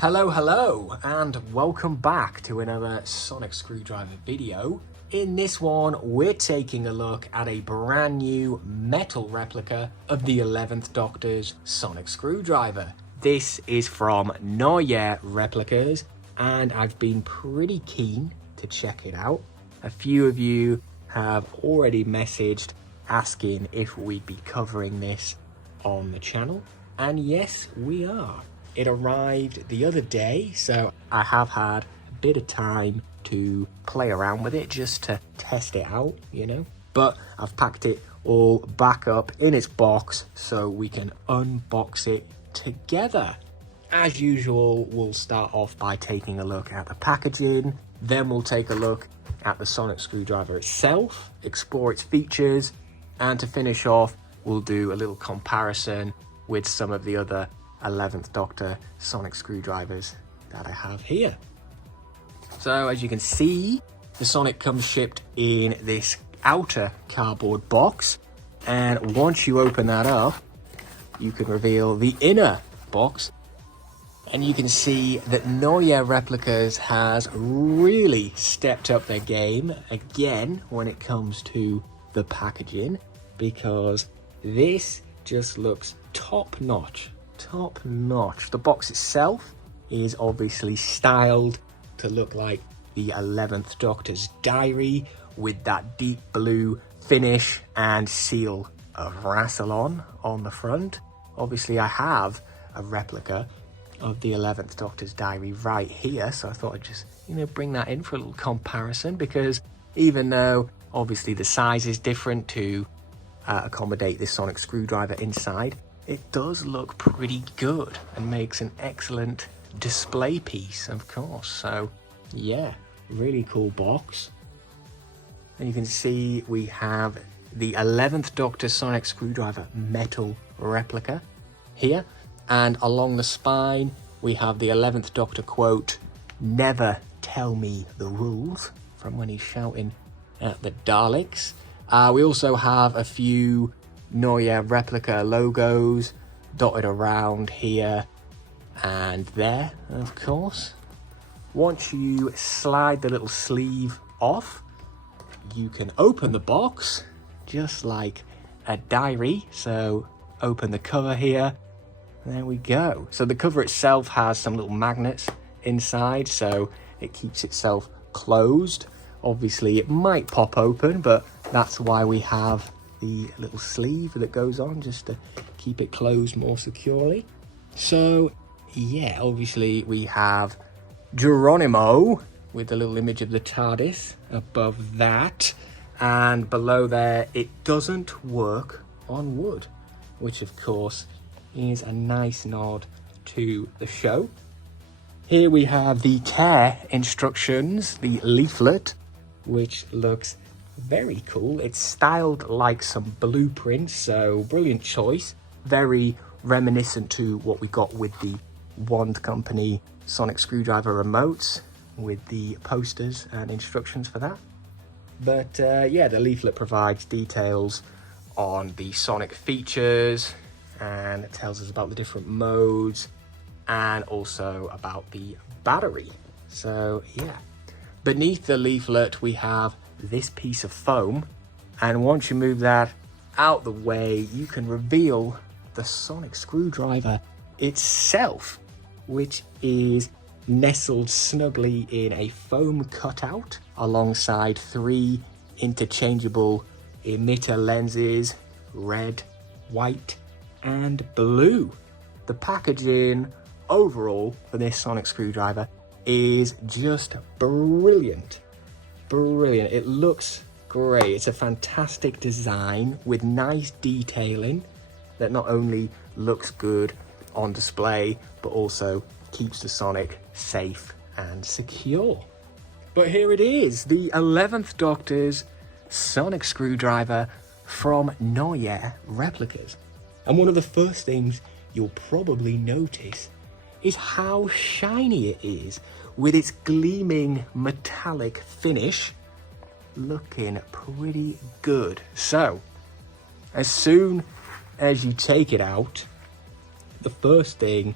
Hello, and welcome back to another sonic screwdriver video. In this one, we're taking a look at a brand new metal replica of the 11th Doctor's sonic screwdriver. This is from Nawya Replicas, and I've been pretty keen to check it out. A few of you have already messaged asking if we'd be covering this on the channel, and yes, we are. It arrived the other day, so I have had a bit of time to play around with it just to test it out, but I've packed it all back up in its box so we can unbox it together. As usual, we'll start off by taking a look at the packaging, then we'll take a look at the sonic screwdriver itself, explore its features, and to finish off, we'll do a little comparison with some of the other 11th Doctor sonic screwdrivers that I have here. So as you can see, the Sonic comes shipped in this outer cardboard box, and once you open that up, you can reveal the inner box, and you can see that Nawya Replicas has really stepped up their game again when it comes to the packaging, because this just looks top notch. The box itself is obviously styled to look like the 11th Doctor's diary with that deep blue finish and seal of Rassilon on the front. Obviously I have a replica of the 11th Doctor's diary right here, so I thought I'd just bring that in for a little comparison, because even though obviously the size is different to accommodate this sonic screwdriver inside, it does look pretty good and makes an excellent display piece, of course. So yeah, really cool box. And you can see we have the 11th Doctor sonic screwdriver metal replica here, and along the spine we have the 11th Doctor quote, "Never tell me the rules," from when he's shouting at the Daleks. We also have a few Nawya Replica logos dotted around here and there, of course. Once you slide the little sleeve off, you can open the box just like a diary. So open the cover here, there we go. So the cover itself has some little magnets inside, so it keeps itself closed. Obviously it might pop open, but that's why we have the little sleeve that goes on, just to keep it closed more securely. So yeah, obviously we have Geronimo with the little image of the TARDIS above that, and below there it doesn't work on wood, which of course is a nice nod to the show. Here we have the care instructions, the leaflet, which looks very cool. It's styled like some blueprints, so brilliant choice. Very reminiscent to what we got with the Wand Company sonic screwdriver remotes, with the posters and instructions for that. But yeah, the leaflet provides details on the sonic features, and it tells us about the different modes and also about the battery. So yeah, beneath the leaflet we have this piece of foam, and once you move that out the way, you can reveal the sonic screwdriver itself, which is nestled snugly in a foam cutout alongside 3 interchangeable emitter lenses, red, white and blue. The packaging overall for this sonic screwdriver is just brilliant. It looks great. It's a fantastic design with nice detailing that not only looks good on display but also keeps the Sonic safe and secure. But here it is, the 11th Doctor's sonic screwdriver from Nawya Replicas. And one of the first things you'll probably notice is how shiny it is, with its gleaming metallic finish, looking pretty good. So as soon as you take it out, the first thing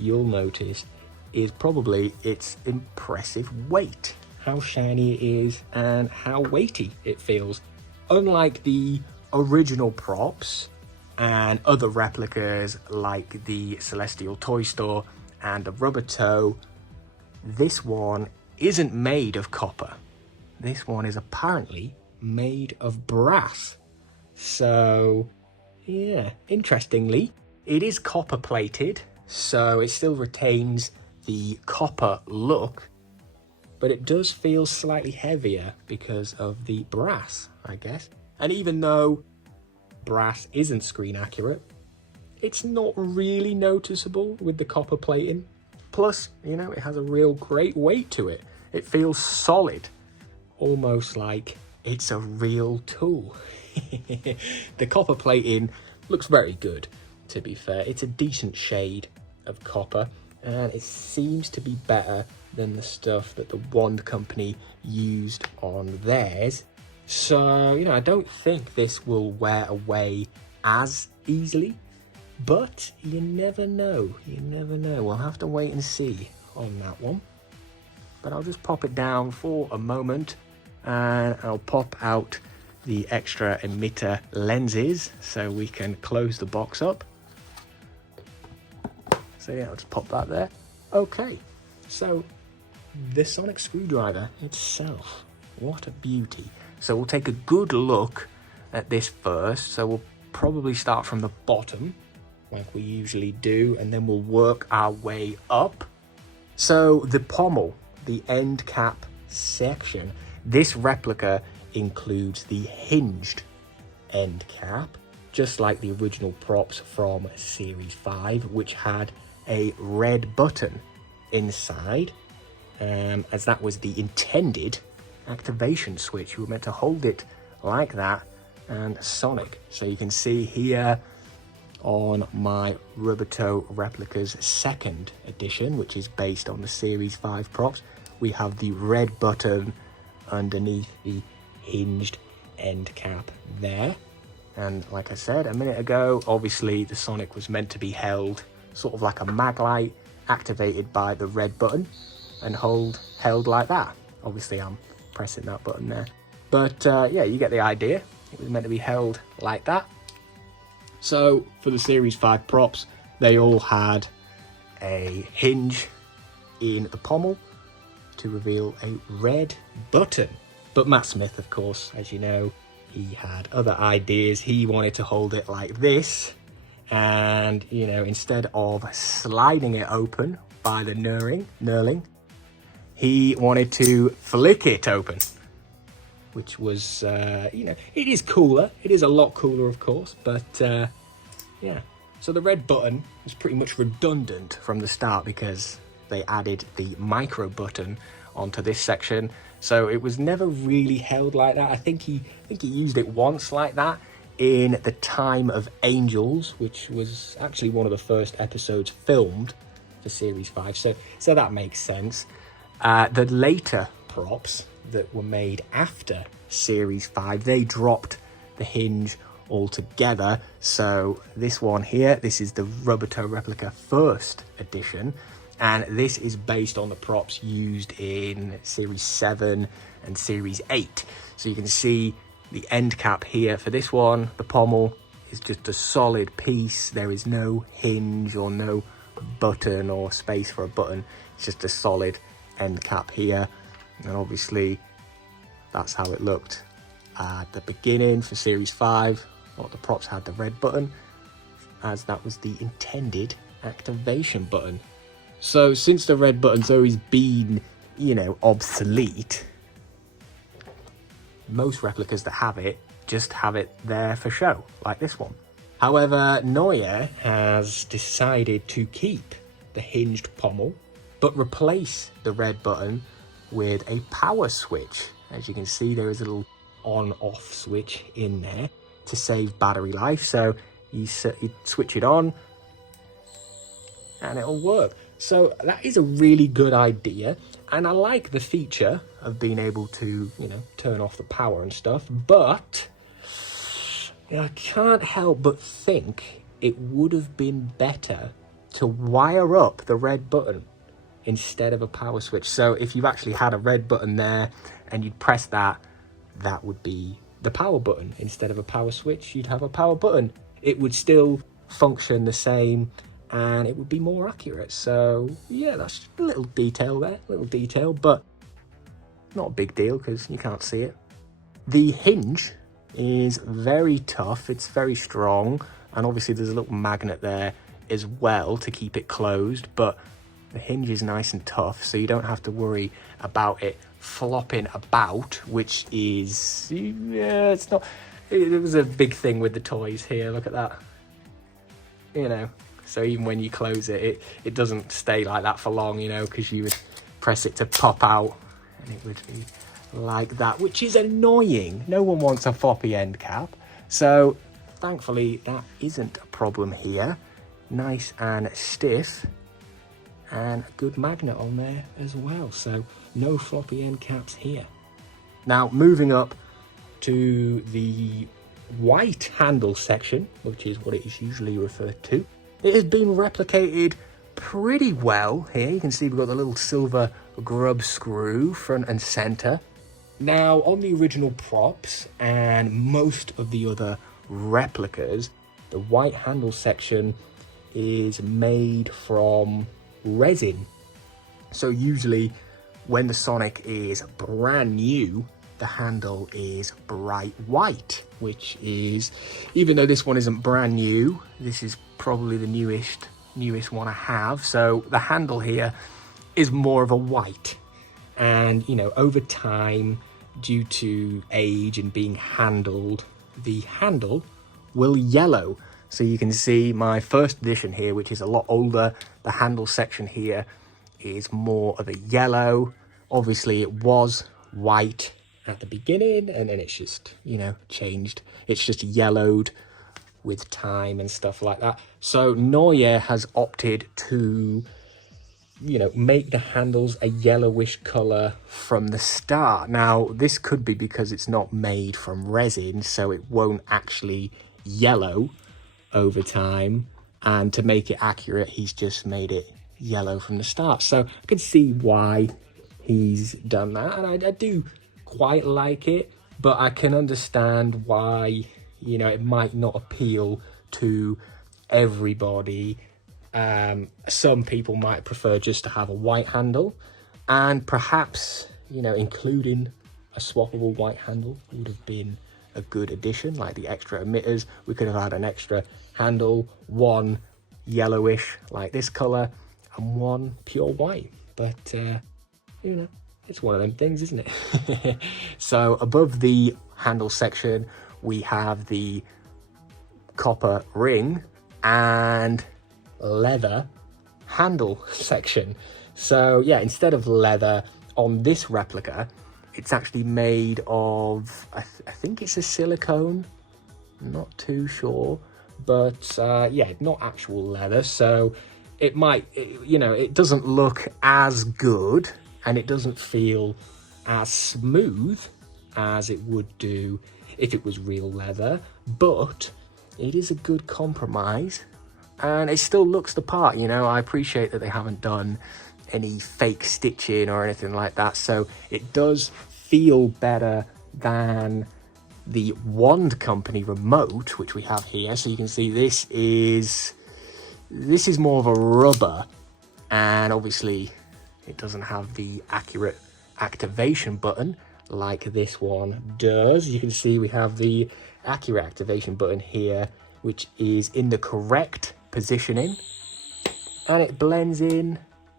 you'll notice is probably its impressive weight. How shiny it is and how weighty it feels. Unlike the original props and other replicas like the Celestial Toystore and the Rubbertoe, this one isn't made of copper. This one is apparently made of brass. So yeah, interestingly, it is copper plated, so it still retains the copper look, but it does feel slightly heavier because of the brass, I guess. And even though brass isn't screen accurate, it's not really noticeable with the copper plating. Plus, you know, it has a real great weight to it. It feels solid, almost like it's a real tool. The copper plating looks very good, to be fair. It's a decent shade of copper, and it seems to be better than the stuff that the Wand Company used on theirs. So, you know, I don't think this will wear away as easily, but you never know. You never know. We'll have to wait and see on that one. But I'll just pop it down for a moment, and I'll pop out the extra emitter lenses so we can close the box up. So yeah, I'll just pop that there. Okay, so the sonic screwdriver itself, what a beauty. So we'll take a good look at this first. So we'll probably start from the bottom like we usually do, and then we'll work our way up. So the pommel, the end cap section, this replica includes the hinged end cap, just like the original props from Series 5, which had a red button inside, as that was the intended activation switch. You were meant to hold it like that and sonic. So you can see here on my Rubbertoe Replicas 2nd edition, which is based on the Series 5 props, we have the red button underneath the hinged end cap there. And like I said a minute ago, obviously the sonic was meant to be held sort of like a mag light, activated by the red button and held like that. Obviously I'm pressing that button there, but yeah, you get the idea. It was meant to be held like that. So for the Series 5 props, they all had a hinge in the pommel to reveal a red button. But Matt Smith, of course, as you know, he had other ideas. He wanted to hold it like this, and, you know, instead of sliding it open by the knurling, he wanted to flick it open, which was, you know, it is cooler. It is a lot cooler, of course, but yeah. So the red button was pretty much redundant from the start because they added the micro button onto this section. So it was never really held like that. I think he used it once like that in The Time of Angels, which was actually one of the first episodes filmed for Series 5. So that makes sense. The later props that were made after Series 5, they dropped the hinge altogether. So this one here, this is the Rubbertoe Replica 1st edition, and this is based on the props used in Series 7 and Series 8. So you can see the end cap here for this one. The pommel is just a solid piece. There is no hinge or no button or space for a button. It's just a solid end cap here, and obviously that's how it looked at the beginning for Series 5. Well, the props had the red button, as that was the intended activation button. So since the red button's always been, you know, obsolete, most replicas that have it just have it there for show, like this one. However, Nawya has decided to keep the hinged pommel, but replace the red button with a power switch. As you can see, there is a little on-off switch in there to save battery life. So you switch it on and it'll work. So that is a really good idea, and I like the feature of being able to, you know, turn off the power and stuff, but you know, I can't help but think it would have been better to wire up the red button instead of a power switch. So if you actually had a red button there and you'd press that, that would be the power button. Instead of a power switch, you'd have a power button. It would still function the same and it would be more accurate. So yeah, that's just a little detail there, little detail, but not a big deal because you can't see it. The hinge is very tough, it's very strong, and obviously there's a little magnet there as well to keep it closed, but the hinge is nice and tough, so you don't have to worry about it flopping about, which is, yeah, it's not, it was a big thing with the toys here, look at that, you know, so even when you close it, it doesn't stay like that for long, you know, because you would press it to pop out, and it would be like that, which is annoying. No one wants a floppy end cap, so thankfully that isn't a problem here. Nice and stiff, and a good magnet on there as well, so no floppy end caps here. Now moving up to the white handle section, which is what it is usually referred to, it has been replicated pretty well here. You can see we've got the little silver grub screw front and center. Now on the original props and most of the other replicas, the white handle section is made from resin. So usually when the Sonic is brand new, the handle is bright white, which is, even though this one isn't brand new, this is probably the newest one I have. So the handle here is more of a white, and you know, over time, due to age and being handled, the handle will yellow. So you can see my first edition here, which is a lot older, the handle section here is more of a yellow. Obviously it was white at the beginning, and then it's just, you know, changed. It's just yellowed with time and stuff like that. So Nawya has opted to, you know, make the handles a yellowish color from the start. Now this could be because it's not made from resin, so it won't actually yellow over time, and to make it accurate he's just made it yellow from the start. So I can see why he's done that, and I do quite like it, but I can understand why, you know, it might not appeal to everybody. Some people might prefer just to have a white handle, and perhaps, you know, including a swappable white handle would have been a good addition, like the extra emitters. We could have had an extra handle, one yellowish like this color and one pure white, but you know, it's one of them things, isn't it? So above the handle section we have the copper ring and leather handle section. So yeah, instead of leather on this replica, it's actually made of, I think it's a silicone, not too sure, but yeah, not actual leather. So it might, you know, it doesn't look as good and it doesn't feel as smooth as it would do if it was real leather, but it is a good compromise and it still looks the part. You know, I appreciate that they haven't done any fake stitching or anything like that, so it does feel better than the Wand Company remote, which we have here. So you can see this is more of a rubber, and obviously it doesn't have the accurate activation button like this one does. You can see we have the accurate activation button here, which is in the correct positioning, and it blends in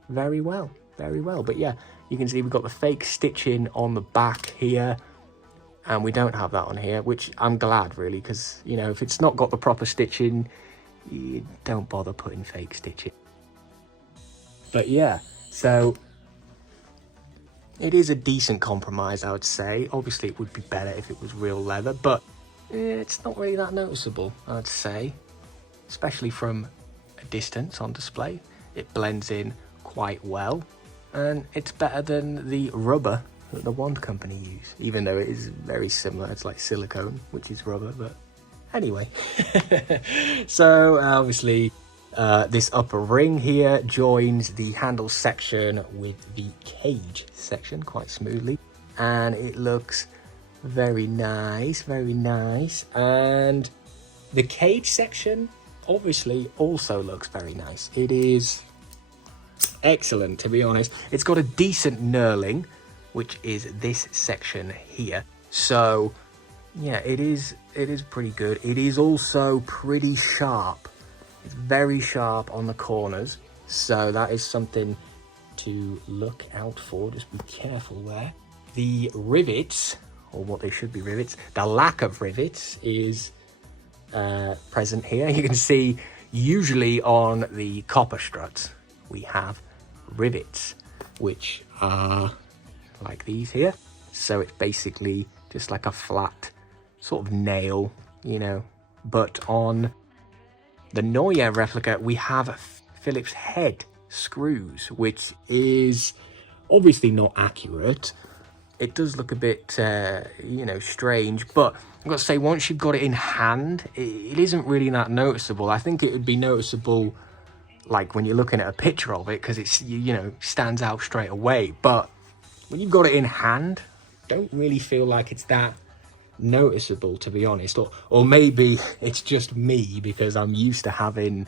very well, very well. But yeah, you can see we've got the fake stitching on the back here, and we don't have that on here, which I'm glad, really, because, you know, if it's not got the proper stitching, you don't bother putting fake stitching. But yeah, so it is a decent compromise, I would say. Obviously it would be better if it was real leather, but it's not really that noticeable, I'd say, especially from a distance on display. It blends in quite well, and it's better than the rubber that the Wand Company use, even though it is very similar. It's like silicone, which is rubber, but anyway. So obviously This upper ring here joins the handle section with the cage section quite smoothly, and it looks very nice, very nice. And the cage section obviously also looks very nice. It is excellent, to be honest. It's got a decent knurling, which is this section here. So yeah, it is pretty good. It is also pretty sharp. It's very sharp on the corners, so that is something to look out for. Just be careful there. The rivets, or what they should be rivets, the lack of rivets is present here. You can see usually on the copper struts we have rivets, which are like these here. So it's basically just like a flat sort of nail, you know. But on the Nawya replica, we have Phillips head screws, which is obviously not accurate. It does look a bit, you know, strange, but I've got to say, once you've got it in hand, it isn't really that noticeable. I think it would be noticeable, like, when you're looking at a picture of it, because it's, you know, stands out straight away. But when you've got it in hand, don't really feel like it's that noticeable, to be honest. Or maybe it's just me, because I'm used to having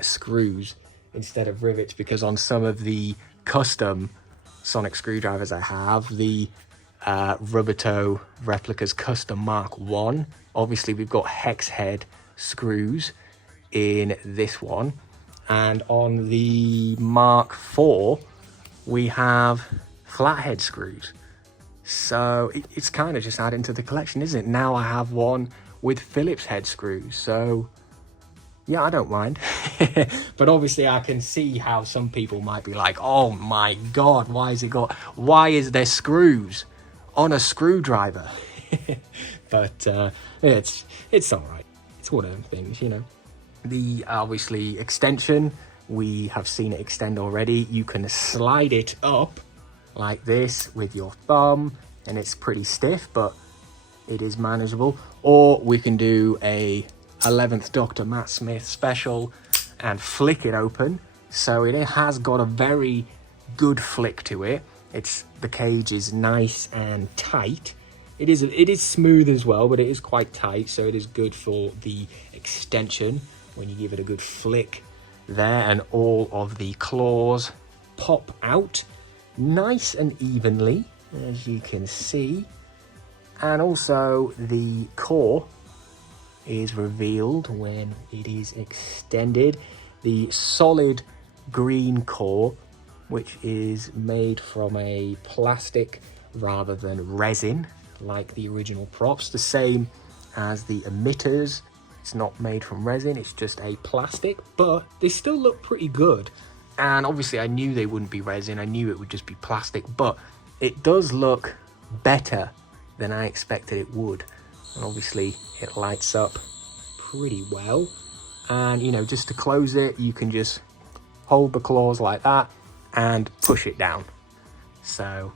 screws instead of rivets, because on some of the custom sonic screwdrivers I have, the Rubbertoe Replicas Custom Mark 1, obviously we've got hex head screws in this one, and on the Mark 4 we have flathead screws. So it's kind of just adding to the collection, isn't it? Now I have one with Phillips head screws, so yeah, I don't mind. But obviously I can see how some people might be like, oh my god, why is there screws on a screwdriver? But it's all right. It's one of them things, you know. The obviously extension, we have seen it extend already. You can slide it up like this with your thumb, and it's pretty stiff, but it is manageable. Or we can do a 11th Dr. Matt Smith special and flick it open. So it has got a very good flick to it. The cage is nice and tight. It is smooth as well, but it is quite tight, so it is good for the extension when you give it a good flick there, and all of the claws pop out nice and evenly, as you can see. And also the core is revealed when it is extended. The solid green core, which is made from a plastic rather than resin, like the original props, the same as the emitters. It's not made from resin, it's just a plastic, but they still look pretty good. And obviously I knew they wouldn't be resin, I knew it would just be plastic, but it does look better than I expected it would. And obviously it lights up pretty well. And you know, just to close it, you can just hold the claws like that and push it down. So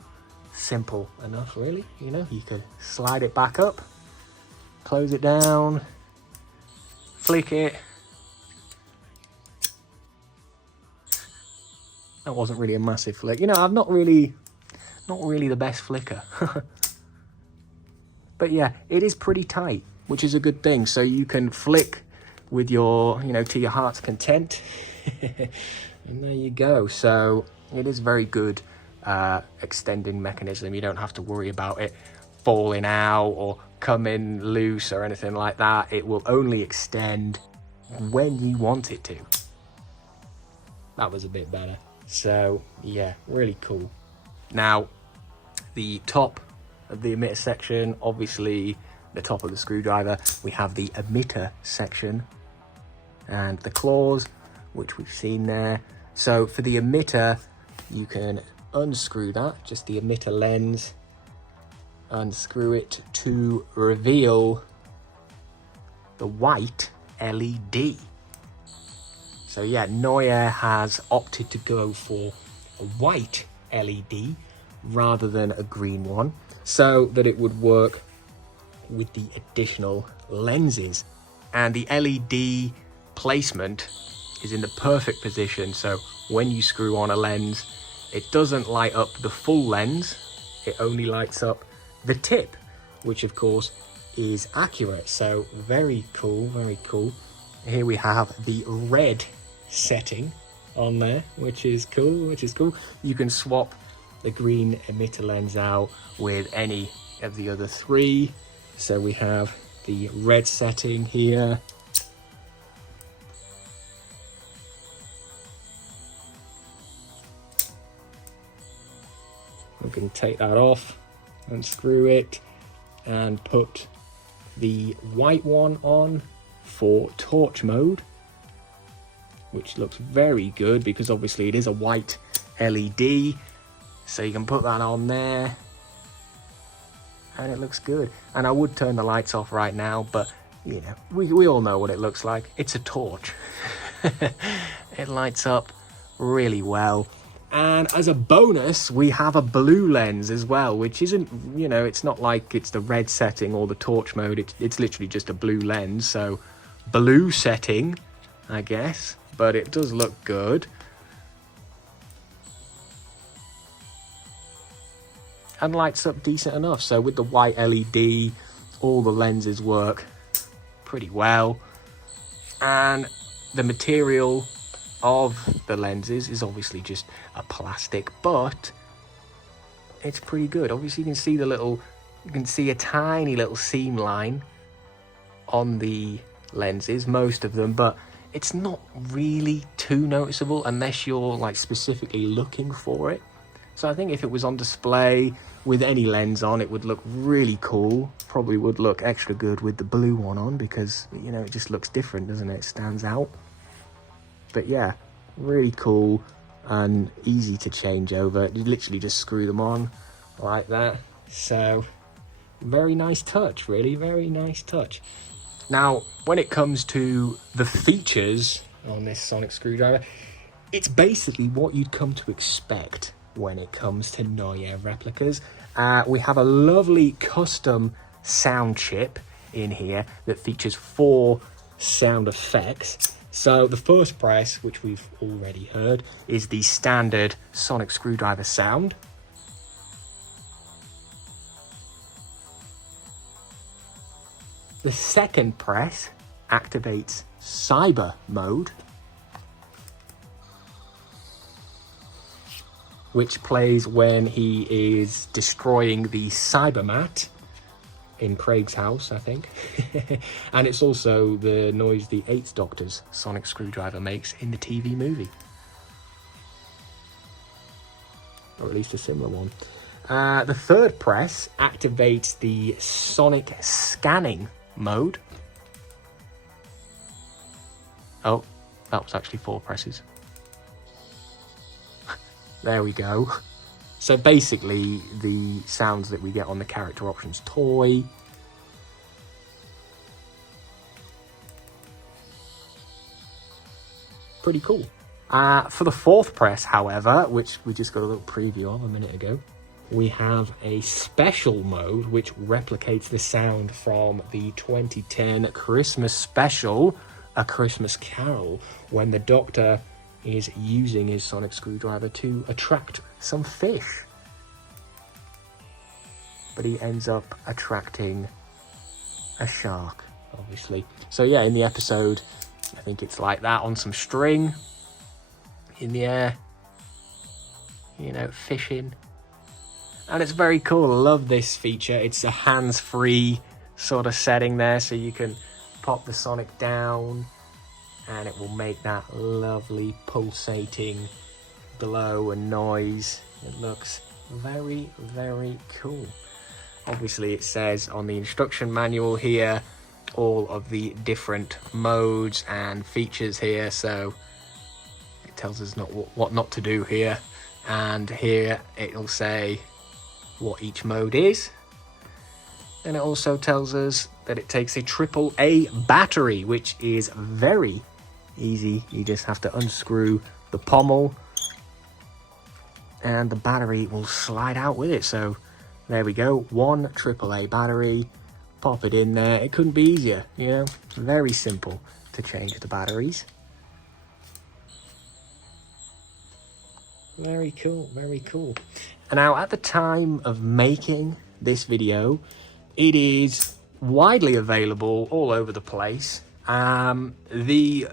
simple enough, really. You know, you can slide it back up, close it down, flick it. That wasn't really a massive flick. You know, I'm not really the best flicker. But yeah, it is pretty tight, which is a good thing. So you can flick with your, you know, to your heart's content. And there you go. So it is very good extending mechanism. You don't have to worry about it falling out or coming loose or anything like that. It will only extend when you want it to. That was a bit better. So yeah, really cool. Now, the top of the emitter section, obviously the top of the screwdriver, we have the emitter section and the claws, which we've seen there. So for the emitter, you can unscrew that, just the emitter lens, unscrew it to reveal the white LED. So yeah, Nawya has opted to go for a white LED rather than a green one, so that it would work with the additional lenses. And the LED placement is in the perfect position, so when you screw on a lens, it doesn't light up the full lens, it only lights up the tip, which of course is accurate. So very cool, very cool. Here we have the red setting on there, which is cool. You can swap the green emitter lens out with any of the other three. So we have the red setting here. We can take that off, unscrew it, and put the white one on for torch mode, which looks very good because obviously it is a white LED. So you can put that on there and it looks good. And I would turn the lights off right now, but you know, we all know what it looks like. It's a torch. It lights up really well. And as a bonus, we have a blue lens as well, which isn't, you know, it's not like it's the red setting or the torch mode. It's literally just a blue lens. So blue setting, I guess, but it does look good. And lights up decent enough. So with the white LED, all the lenses work pretty well. And the material of the lenses is obviously just a plastic, but it's pretty good. Obviously you can see a tiny little seam line on the lenses, most of them, but it's not really too noticeable unless you're like specifically looking for it. So I think if it was on display with any lens on, it would look really cool. Probably would look extra good with the blue one on because, you know, it just looks different, doesn't it? It stands out. But yeah, really cool and easy to change over. You literally just screw them on like that. So very nice touch, really, very nice touch. Now, when it comes to the features on this sonic screwdriver, it's basically what you'd come to expect when it comes to Nawya Replicas. We have a lovely custom sound chip in here that features 4 sound effects. So the first press, which we've already heard, is the standard sonic screwdriver sound. The second press activates cyber mode, which plays when he is destroying the cybermat in Craig's house, I think. And it's also the noise the 8th Doctor's sonic screwdriver makes in the TV movie. Or at least a similar one. The third press activates the sonic scanning mode. Oh, that was actually 4 presses. There we go. So basically the sounds that we get on the character options toy. Pretty cool. For the 4th press, however, which we just got a little preview of a minute ago, we have a special mode which replicates the sound from the 2010 Christmas special, A Christmas Carol, when the Doctor is using his sonic screwdriver to attract some fish. But he ends up attracting a shark, obviously. So yeah, in the episode, I think it's like that on some string in the air, you know, fishing. And it's very cool. I love this feature. It's a hands-free sort of setting there, so you can pop the sonic down and it will make that lovely pulsating glow and noise. It looks very, very cool. Obviously it says on the instruction manual here all of the different modes and features here, so it tells us what not to do here. And here it'll say what each mode is, and it also tells us that it takes a AAA battery, which is very easy. You just have to unscrew the pommel and the battery will slide out with it. So there we go, 1 AAA battery, pop it in there. It couldn't be easier, you know, very simple to change the batteries. Very cool, very cool. And now, at the time of making this video, it is widely available all over the place. The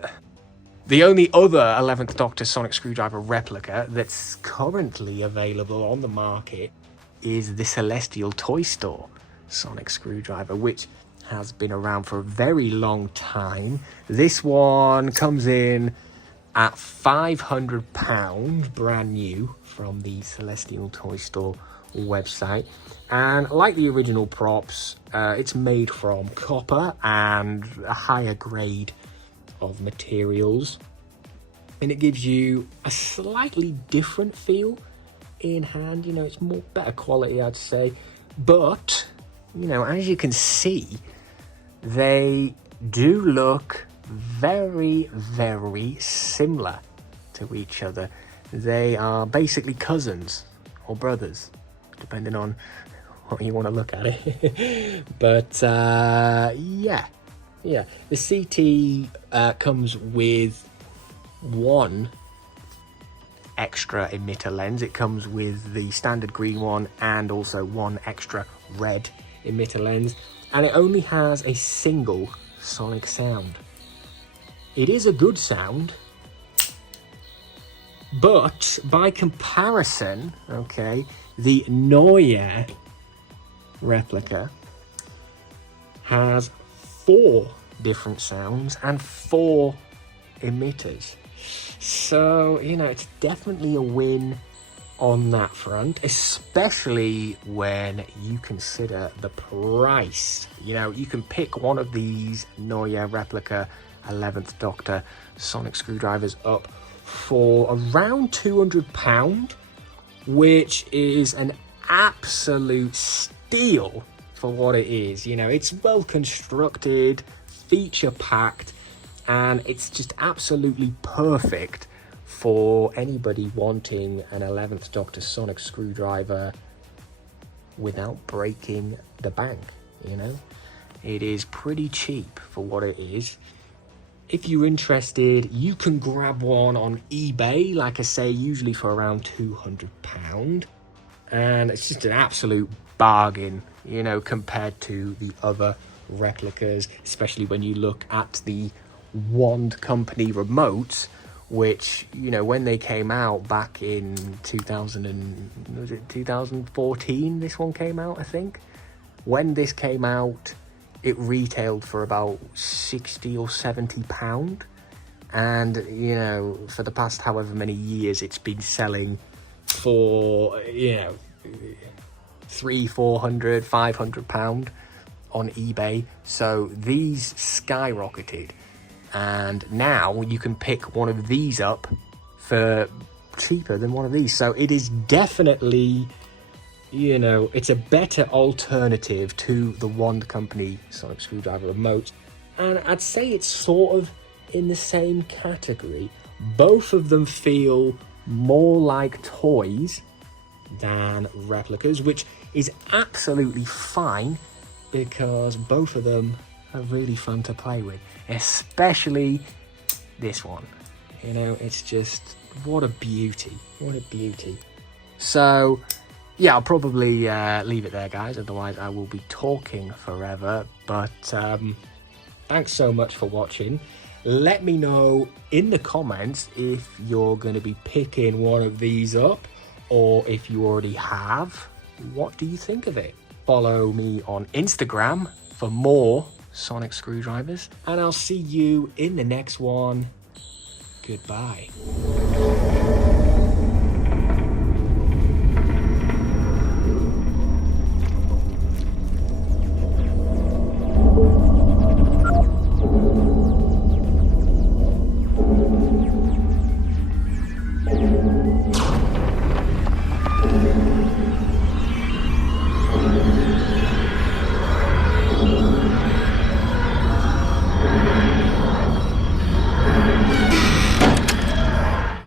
only other 11th Doctor sonic screwdriver replica that's currently available on the market is the Celestial Toystore sonic screwdriver, which has been around for a very long time. This one comes in at £500 brand new from the Celestial Toystore website, and like the original props, it's made from copper and a higher grade of materials, and it gives you a slightly different feel in hand. You know, it's more better quality, I'd say, but you know, as you can see, they do look very, very similar to each other. They are basically cousins or brothers, depending on what you want to look at it. But yeah, the CT comes with one extra emitter lens. It comes with the standard green one and also one extra red emitter lens, and it only has a single sonic sound. It is a good sound, but by comparison, okay, the Nawya Replica has 4 different sounds and 4 emitters. So, you know, it's definitely a win on that front, especially when you consider the price. You know, you can pick one of these Nawya Replica 11th Doctor sonic screwdrivers up for around £200, which is an absolute steal for what it is. You know, it's well constructed, feature packed, and it's just absolutely perfect for anybody wanting an 11th Doctor sonic screwdriver without breaking the bank. You know, it is pretty cheap for what it is. If you're interested, you can grab one on eBay, like I say, usually for around £200, and it's just an absolute bargain, you know, compared to the other replicas, especially when you look at the Wand Company remotes, which, you know, when they came out back in 2014, this one came out, I think. When this came out, it retailed for about £60 or £70, and you know, for the past however many years, it's been selling for, you know, £300, £400, £500 on eBay. So these skyrocketed, and now you can pick one of these up for cheaper than one of these. So it is definitely, you know, it's a better alternative to the Wand Company sonic screwdriver remote, and I'd say it's sort of in the same category. Both of them feel more like toys than replicas, which is absolutely fine because both of them are really fun to play with, especially this one. You know, it's just, what a beauty, what a beauty. So yeah, I'll probably leave it there, guys, otherwise I will be talking forever. But thanks so much for watching. Let me know in the comments if you're going to be picking one of these up, or if you already have, what do you think of it? Follow me on Instagram for more sonic screwdrivers, and I'll see you in the next one. Goodbye.